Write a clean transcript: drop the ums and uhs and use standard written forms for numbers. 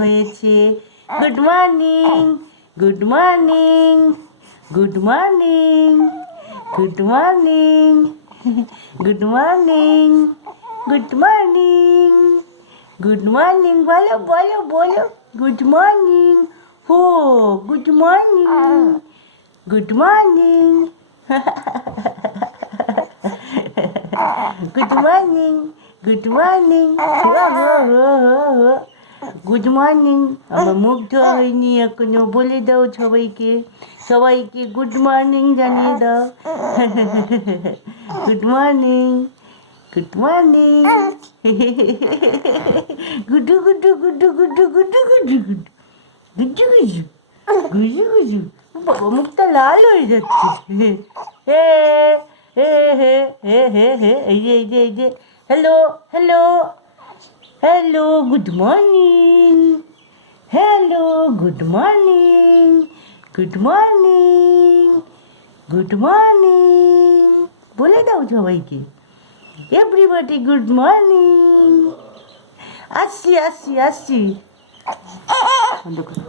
হয়েছে। Good morning, good morning, good morning, good morning, good morning, good morning, good morning, বলো বলো বলো, good morning. হো, good morning, good morning, good morning, good morning, good morning. আমার মুখ ধোয়া হয়নি এখনো, বলে দাও সবাইকে, সবাইকে গুড মর্নিং জানিয়ে দাও। গুড মর্নিং, গুড মর্নিং, গুডু গুডু গুডু গুডু গুডু গুডু গুডু গুডু গুজু গুজু গুজু। বাবা মুখটা লাল হয়ে যাচ্ছে। হে হে হে হে হে হে, এই যে এই যে এই যে, hello hello hello, good morning, hello, good morning, good morning, good morning, বলে দাও সবাইকে, এভরিবডি গুড মর্নিং। আসছি আসছি আসছি। বন্ধ করো।